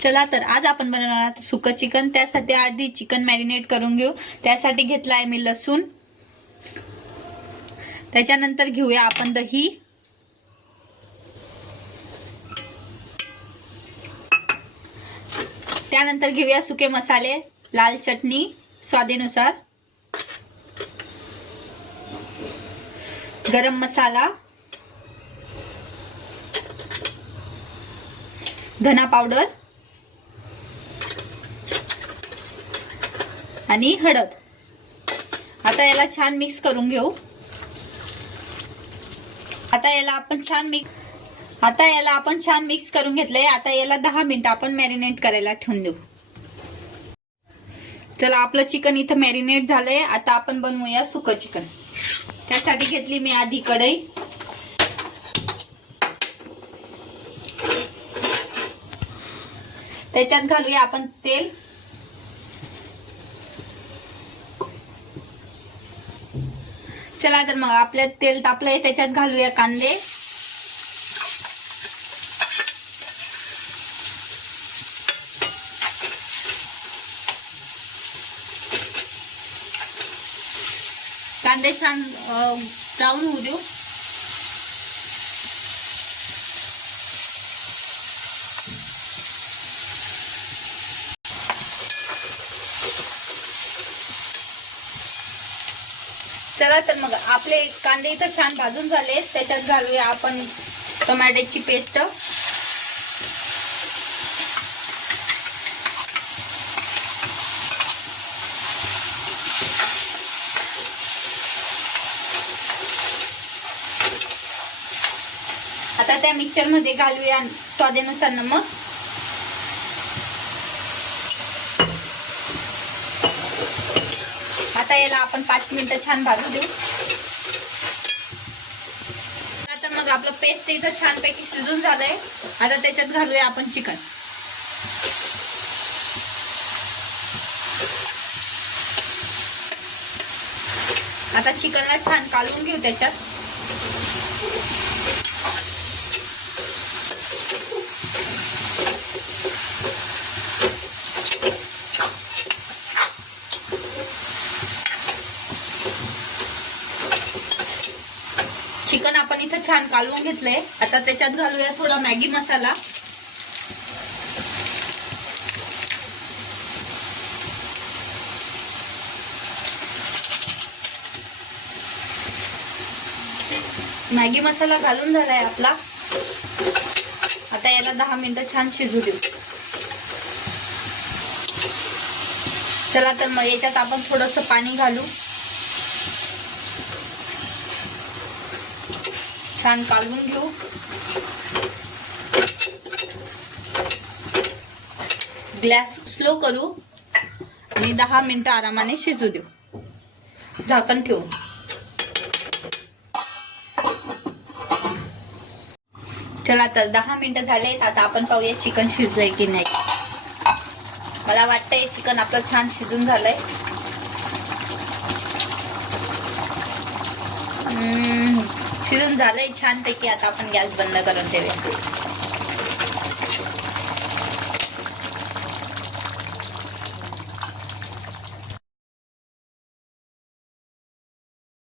चला तर आज आपण बनवणार आहोत सुकं चिकन। त्यासाठी आधी चिकन मॅरिनेट करून घेऊ। त्यासाठी घेतला आहे मी लसूण, त्याच्यानंतर घेऊया आपण दही, त्यानंतर घेऊया सुके मसाले, लाल चटणी स्वादानुसार, गरम मसाला, धना पावडर आणि हळद। आता याला छान मिक्स करून घेऊ। आता याला आपण छान मिक्स करून घेतलंय। आता याला 10 मिनिट आपण मॅरिनेट करायला ठेवून देऊ। चला आपलं चिकन इथं मॅरिनेट झालंय। आता आपण बनवूया सुकं चिकन। त्यासाठी घेतली मी आधी कढई, त्याच्यात घालूया आपण तेल, चला तर मग आपल्या तेल तापलंय, त्याच्यात घालूया कांदे, कांदे छान ब्राऊन होऊ देऊ। चला तर मग आपले कांदे इथं छान भाजून झाले। त्याच्यात घालूया आपण टोमॅटोची पेस्ट, आता त्या मिक्सचर मध्ये घालूया स्वादानुसार नमक, आता याला आपण 5 मिनिटं छान भाजू देऊ। आता मग आपलं पेस्ट इथं छानपैकी शिजून झालंय। आता त्याच्यात घालूया आपण चिकन, आता चिकनला छान कालवून घेऊ त्याच्यात। चिकन आपण इथं छान कालवून घेतलंय। आता त्याच्यात घालूया थोडा मॅगी मसाला, मॅगी मसाला घालून झालाय आपला। आता याला 10 मिनिटं छान शिजू देऊ। चला तर मग याच्यात आपण थोडंसं पाणी घालू, छान कालवून घेऊ। गॅस स्लो करू आणि 10 मिनिटं आरामाने शिजू देऊ, झाकण ठेवू। चला तर 10 मिनिटं झालेत। आता आपण पाहूया चिकन शिजलंय की नाही। मला वाटतंय चिकन आपलं छान शिजून झालंय। शिजून झालंय छानपैकी। आता आपण गॅस बंद करून ठेवूया।